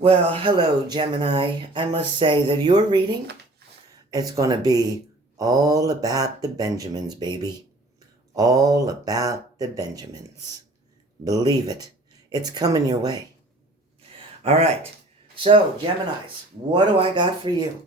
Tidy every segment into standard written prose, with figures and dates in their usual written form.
Well, hello, Gemini. I must say that your reading, it's going to be all about the Benjamins, baby. All about the Benjamins. Believe it. It's coming your way. All right. So, Geminis, what do I got for you?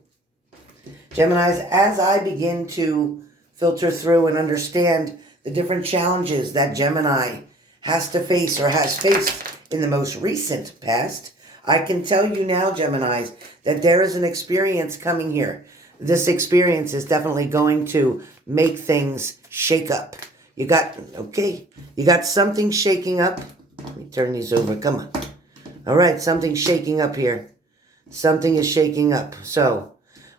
Geminis, as I begin to filter through and understand the different challenges that Gemini has to face or has faced in the most recent past, I can tell you now, Geminis, that there is an experience coming here. This experience is definitely going to make things shake up. You got something shaking up. Let me turn these over. Come on. All right, something's shaking up here. Something is shaking up. So,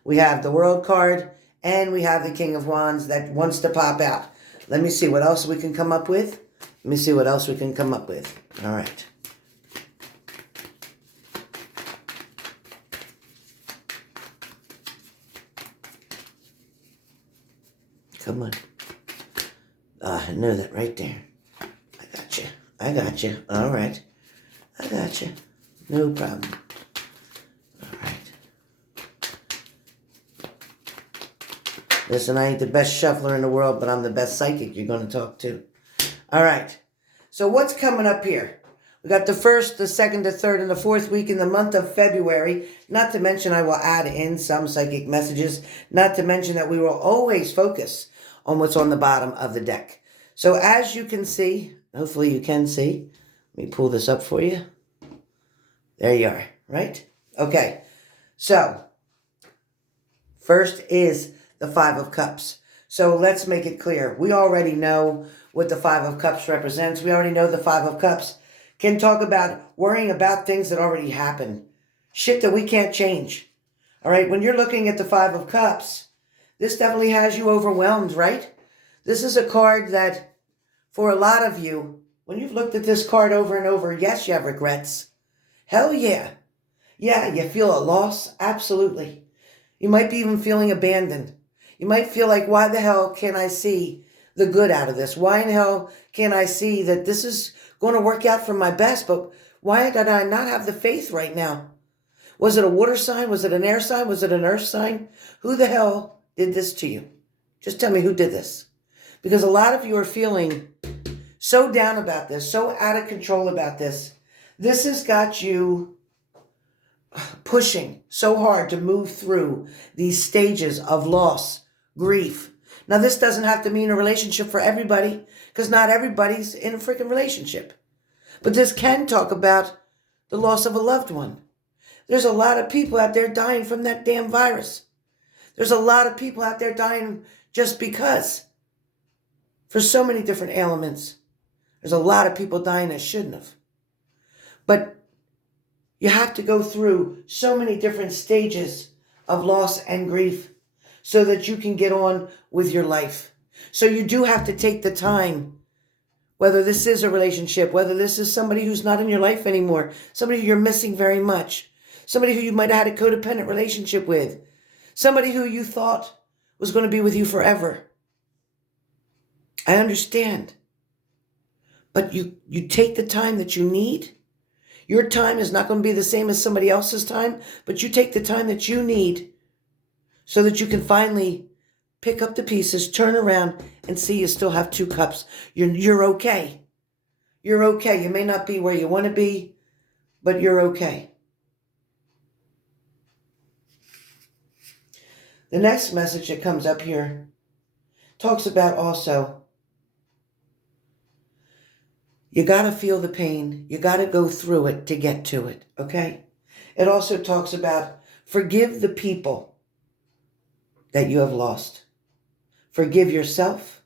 we have the World card and we have the King of Wands that wants to pop out. Let me see what else we can come up with. All right. Come on. I know that right there. I got you. All right. I got you. No problem. All right. Listen, I ain't the best shuffler in the world, but I'm the best psychic you're going to talk to. All right. So what's coming up here? We got the 1st, the 2nd, the 3rd, and the 4th week in the month of February. Not to mention I will add in some psychic messages. Not to mention that we will always focus on what's on the bottom of the deck. So as you can see, hopefully you can see. Let me pull this up for you. There you are, right? Okay. So, first is the 5 of Cups. So let's make it clear. We already know what the 5 of Cups represents. We already know the 5 of Cups can talk about worrying about things that already happened. Shit that we can't change. All right, when you're looking at the 5 of Cups, this definitely has you overwhelmed, right? This is a card that, for a lot of you, when you've looked at this card over and over, yes, you have regrets. Hell yeah. Yeah, you feel a loss. Absolutely. You might be even feeling abandoned. You might feel like, why the hell can't I see the good out of this? Why in hell can't I see that this is going to work out for my best? But why did I not have the faith right now? Was it a water sign? Was it an air sign? Was it an earth sign? Who the hell did this to you? Just tell me who did this. Because a lot of you are feeling so down about this, so out of control about this. This has got you pushing so hard to move through these stages of loss, grief. Now, this doesn't have to mean a relationship for everybody, because not everybody's in a freaking relationship. But this can talk about the loss of a loved one. There's a lot of people out there dying from that damn virus. There's a lot of people out there dying just because. For so many different ailments. There's a lot of people dying that shouldn't have. But you have to go through so many different stages of loss and grief so that you can get on with your life. So you do have to take the time, whether this is a relationship, whether this is somebody who's not in your life anymore, somebody who you're missing very much, somebody who you might have had a codependent relationship with, somebody who you thought was going to be with you forever. I understand. But you take the time that you need. Your time is not going to be the same as somebody else's time, but you take the time that you need so that you can finally pick up the pieces, turn around, and see you still have 2 cups. You're okay. You're okay. You may not be where you want to be, but you're okay. The next message that comes up here talks about also, you got to feel the pain. You got to go through it to get to it, okay? It also talks about forgive the people that you have lost. Forgive yourself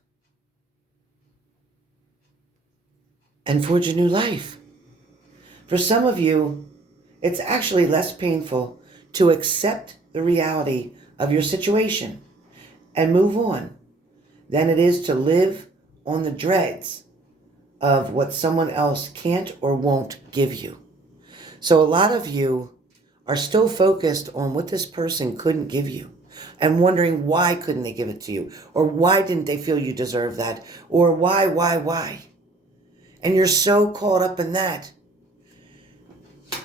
and forge a new life. For some of you, it's actually less painful to accept the reality of your situation and move on than it is to live on the dregs of what someone else can't or won't give you. So a lot of you are still focused on what this person couldn't give you and wondering why couldn't they give it to you, or why didn't they feel you deserve that, or why. And you're so caught up in that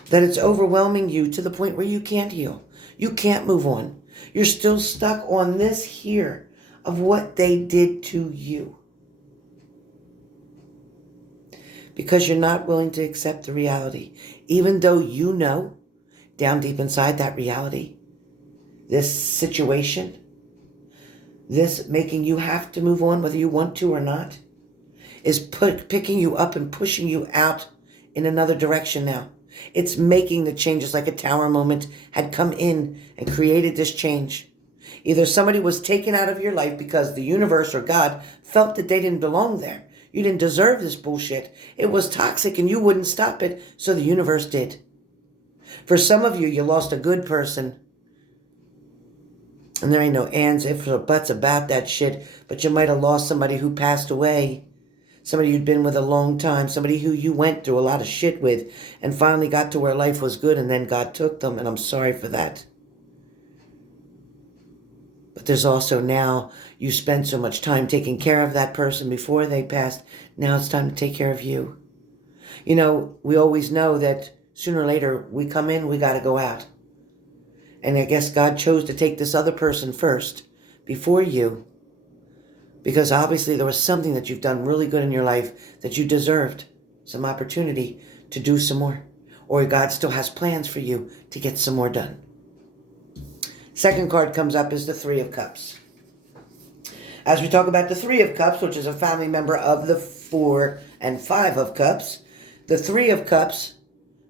That it's overwhelming you to the point where you can't heal. You can't move on. You're still stuck on this here of what they did to you. Because you're not willing to accept the reality. Even though you know, down deep inside that reality, this situation, this making you have to move on whether you want to or not, is picking you up and pushing you out in another direction now. It's making the changes like a tower moment had come in and created this change. Either somebody was taken out of your life because the universe or God felt that they didn't belong there. You didn't deserve this bullshit. It was toxic and you wouldn't stop it, so the universe did. For some of you, you lost a good person. And there ain't no ands, ifs, or buts about that shit, but you might have lost somebody who passed away. Somebody you'd been with a long time, somebody who you went through a lot of shit with and finally got to where life was good and then God took them, and I'm sorry for that. But there's also now you spent so much time taking care of that person before they passed. Now it's time to take care of you. You know, we always know that sooner or later we come in, we got to go out. And I guess God chose to take this other person first before you, because obviously there was something that you've done really good in your life that you deserved some opportunity to do some more. Or God still has plans for you to get some more done. Second card comes up is the Three of Cups. As we talk about the Three of Cups, which is a family member of the Four and Five of Cups, the Three of Cups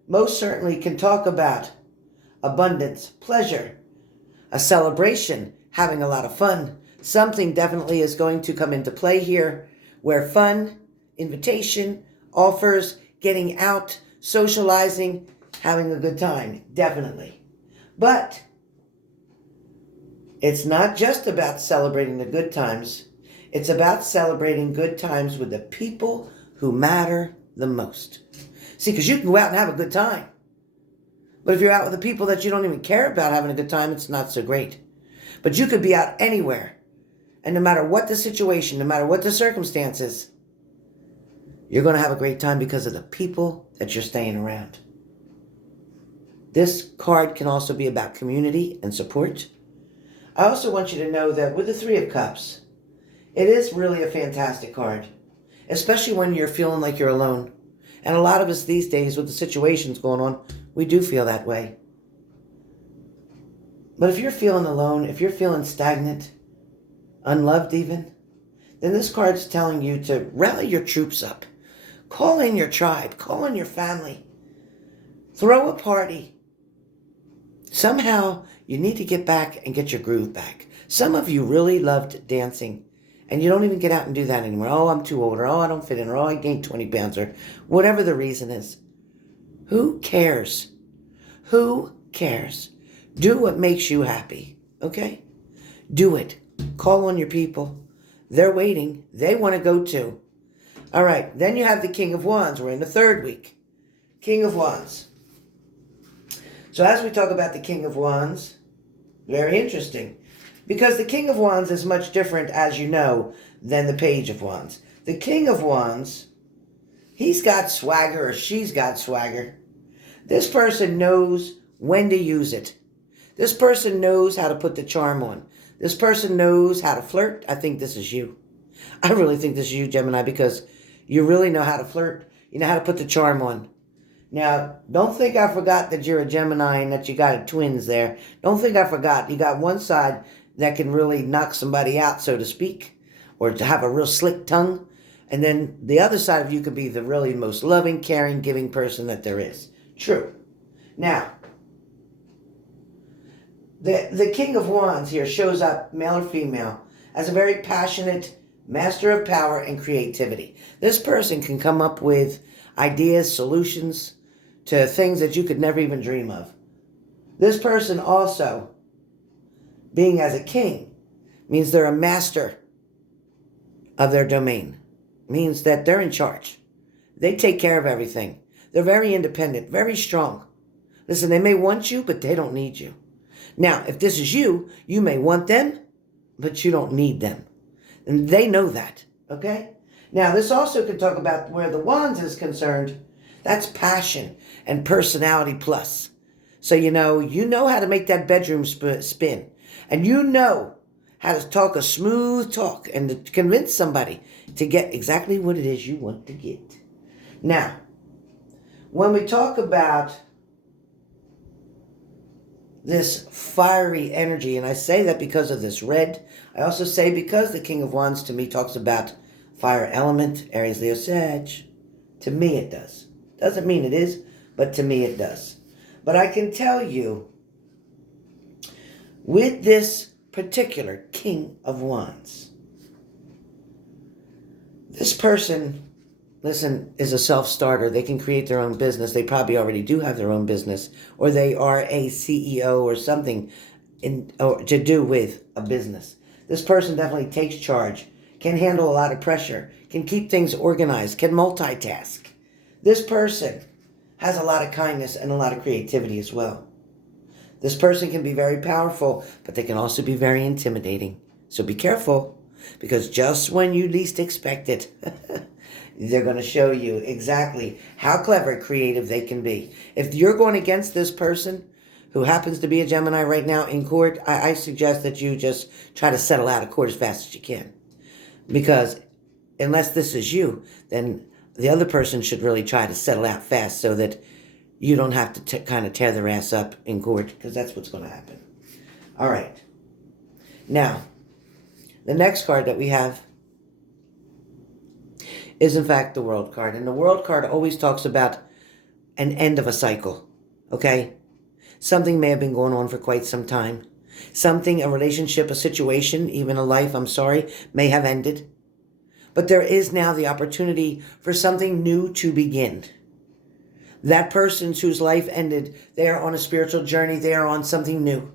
most certainly can talk about abundance, pleasure, a celebration, having a lot of fun. Something definitely is going to come into play here where fun, invitation, offers, getting out, socializing, having a good time, definitely. But it's not just about celebrating the good times. It's about celebrating good times with the people who matter the most. See, because you can go out and have a good time. But if you're out with the people that you don't even care about having a good time, it's not so great. But you could be out anywhere. And no matter what the situation, no matter what the circumstances, you're going to have a great time because of the people that you're staying around. This card can also be about community and support. I also want you to know that with the Three of Cups, it is really a fantastic card, especially when you're feeling like you're alone. And a lot of us these days with the situations going on, we do feel that way. But if you're feeling alone, if you're feeling stagnant, unloved even, then this card's telling you to rally your troops up. Call in your tribe. Call in your family. Throw a party. Somehow, you need to get back and get your groove back. Some of you really loved dancing, and you don't even get out and do that anymore. Oh, I'm too old, or oh, I don't fit in, or oh, I gained 20 pounds, or whatever the reason is. Who cares? Who cares? Do what makes you happy, okay? Do it. Call on your people. They're waiting. They want to go too. All right, then you have the King of Wands. We're in the third week. King of Wands. So as we talk about the King of Wands, very interesting. Because the King of Wands is much different, as you know, than the Page of Wands. The King of Wands, he's got swagger or she's got swagger. This person knows when to use it. This person knows how to put the charm on. This person knows how to flirt. I think this is you. I really think this is you, Gemini, because you really know how to flirt. You know how to put the charm on. Now, don't think I forgot that you're a Gemini and that you got a twins there. Don't think I forgot. You got one side that can really knock somebody out, so to speak, or to have a real slick tongue. And then the other side of you could be the really most loving, caring, giving person that there is. True. Now, the King of Wands here shows up, male or female, as a very passionate master of power and creativity. This person can come up with ideas, solutions to things that you could never even dream of. This person also, being as a king, means they're a master of their domain. Means that they're in charge. They take care of everything. They're very independent, very strong. Listen, they may want you, but they don't need you. Now, if this is you, you may want them, but you don't need them. And they know that, okay? Now, this also can talk about where the Wands is concerned. That's passion. and personality plus. So you know how to make that bedroom spin. And you know how to talk a smooth talk and to convince somebody to get exactly what it is you want to get. Now, when we talk about this fiery energy, and I say that because of this red, I also say because the King of Wands to me talks about fire element, Aries, Leo, Sag. To me it does. Doesn't mean it is, but to me it does. But I can tell you, with this particular King of Wands, this person, listen, is a self-starter. They can create their own business. They probably already do have their own business, or they are a CEO or something to do with a business. This person definitely takes charge, can handle a lot of pressure, can keep things organized, can multitask. This person has a lot of kindness and a lot of creativity as well. This person can be very powerful, but they can also be very intimidating. So be careful, because just when you least expect it, they're going to show you exactly how clever, creative they can be. If you're going against this person, who happens to be a Gemini right now in court, I suggest that you just try to settle out of court as fast as you can. Because unless this is you, then the other person should really try to settle out fast so that you don't have to kind of tear their ass up in court, because that's what's going to happen. All right. Now, the next card that we have is, in fact, the World card. And the World card always talks about an end of a cycle, okay? Something may have been going on for quite some time. Something, a relationship, a situation, even a life, may have ended. But there is now the opportunity for something new to begin. That person whose life ended, they are on a spiritual journey. They are on something new.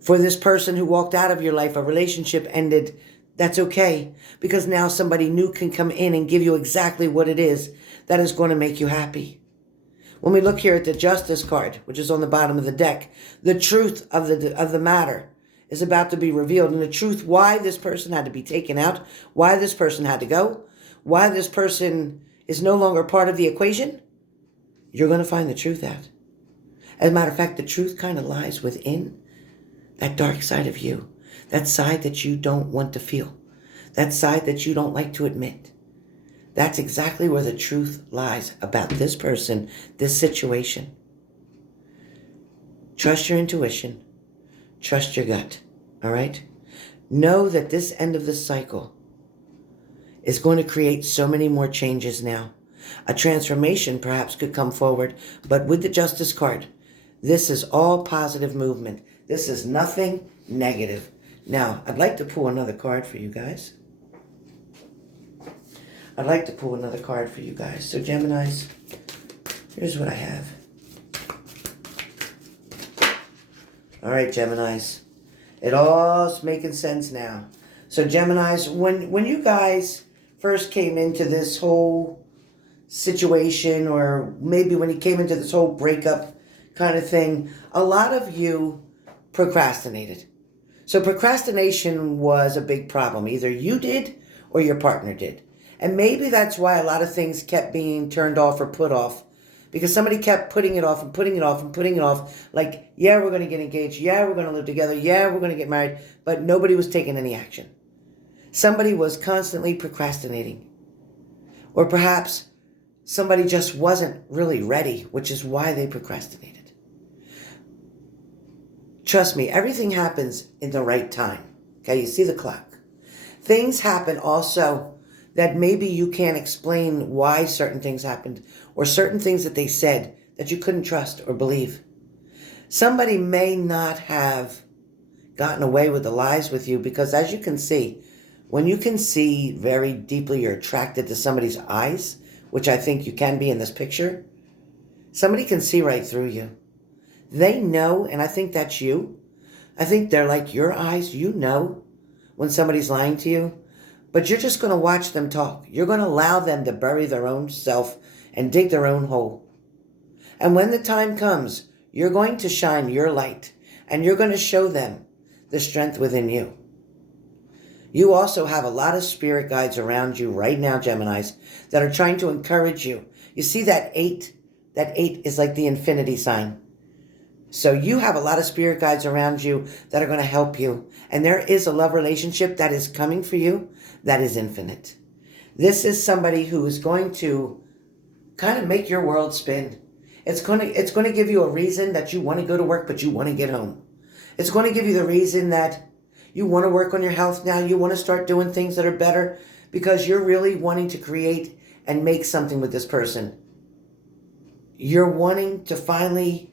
For this person who walked out of your life, a relationship ended. That's okay, because now somebody new can come in and give you exactly what it is that is going to make you happy. When we look here at the Justice card, which is on the bottom of the deck, the truth of the matter is about to be revealed. And the truth why this person had to be taken out, why this person had to go, why this person is no longer part of the equation, you're going to find the truth out. As a matter of fact, the truth kind of lies within that dark side of you, that side that you don't want to feel, that side that you don't like to admit. That's exactly where the truth lies about this person, this situation. Trust your intuition. Trust your gut. All right? Know that this end of the cycle is going to create so many more changes now. A transformation perhaps could come forward, but with the Justice card, this is all positive movement. This is nothing negative. Now, I'd like to pull another card for you guys. So Geminis, here's what I have. All right, Geminis. It all's making sense now. So Geminis, when you guys first came into this whole situation, or maybe when you came into this whole breakup kind of thing, a lot of you procrastinated. So procrastination was a big problem. Either you did or your partner did. And maybe that's why a lot of things kept being turned off or put off, because somebody kept putting it off and putting it off and putting it off. Like, yeah, we're going to get engaged. Yeah, we're going to live together. Yeah, we're going to get married. But nobody was taking any action. Somebody was constantly procrastinating. Or perhaps somebody just wasn't really ready, which is why they procrastinated. Trust me, everything happens in the right time. Okay, you see the clock. Things happen also that maybe you can't explain why certain things happened, or certain things that they said that you couldn't trust or believe. Somebody may not have gotten away with the lies with you, because as you can see, when you can see very deeply, you're attracted to somebody's eyes, which I think you can be in this picture. Somebody can see right through you. They know, and I think that's you. I think they're like your eyes. You know when somebody's lying to you. But you're just going to watch them talk. You're going to allow them to bury their own self and dig their own hole. And when the time comes, you're going to shine your light, and you're going to show them the strength within you. You also have a lot of spirit guides around you right now, Geminis, that are trying to encourage you. You see that 8 that 8 is like the infinity sign. So you have a lot of spirit guides around you that are going to help you. And there is a love relationship that is coming for you that is infinite. This is somebody who is going to kind of make your world spin. It's going to give you a reason that you want to go to work, but you want to get home. It's going to give you the reason that you want to work on your health now. You want to start doing things that are better because you're really wanting to create and make something with this person. You're wanting to finally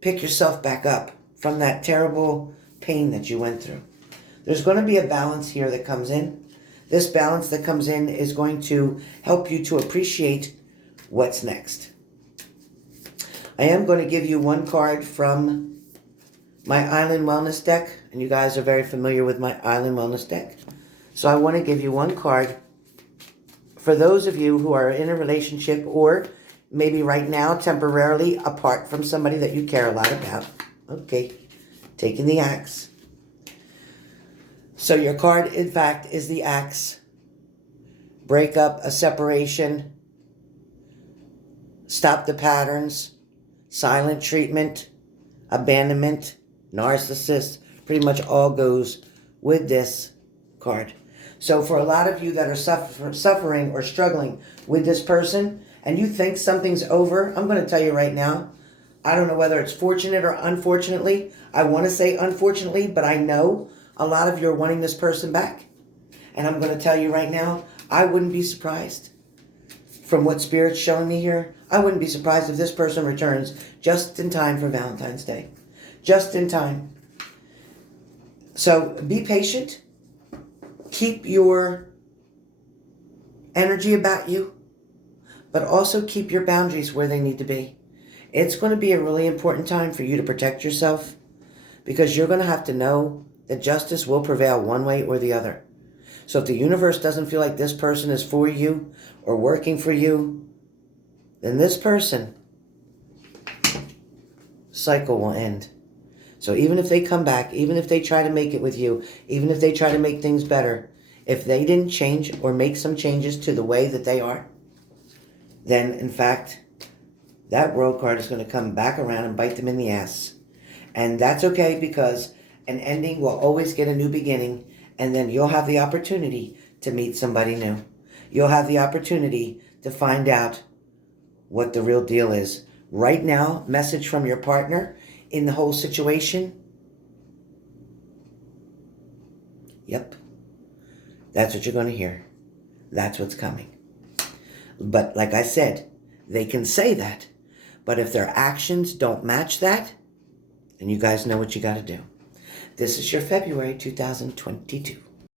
pick yourself back up from that terrible pain that you went through. There's going to be a balance here that comes in. This balance that comes in is going to help you to appreciate what's next. I am going to give you one card from my Island Wellness deck, and you guys are very familiar with my Island Wellness deck. So I want to give you one card for those of you who are in a relationship or maybe right now temporarily apart from somebody that you care a lot about. Okay, taking the axe. So your card, in fact, is the axe. Break up, a separation. Stop the patterns. Silent treatment. Abandonment. Narcissist. Pretty much all goes with this card. So for a lot of you that are suffering or struggling with this person, and you think something's over, I'm going to tell you right now, I don't know whether it's fortunate or unfortunately. I want to say unfortunately, but I know a lot of you are wanting this person back. And I'm going to tell you right now, I wouldn't be surprised from what Spirit's showing me here. I wouldn't be surprised if this person returns just in time for Valentine's Day. Just in time. So be patient. Keep your energy about you, but also keep your boundaries where they need to be. It's going to be a really important time for you to protect yourself because you're going to have to know that justice will prevail one way or the other. So if the universe doesn't feel like this person is for you or working for you, then this person cycle will end. So even if they come back, even if they try to make it with you, even if they try to make things better, if they didn't change or make some changes to the way that they are, then in fact, that world card is going to come back around and bite them in the ass. And that's okay because an ending will always get a new beginning, and then you'll have the opportunity to meet somebody new. You'll have the opportunity to find out what the real deal is. Right now, message from your partner in the whole situation. Yep. That's what you're going to hear. That's what's coming. But like I said, they can say that. But if their actions don't match that, then you guys know what you got to do. This is your February 2022.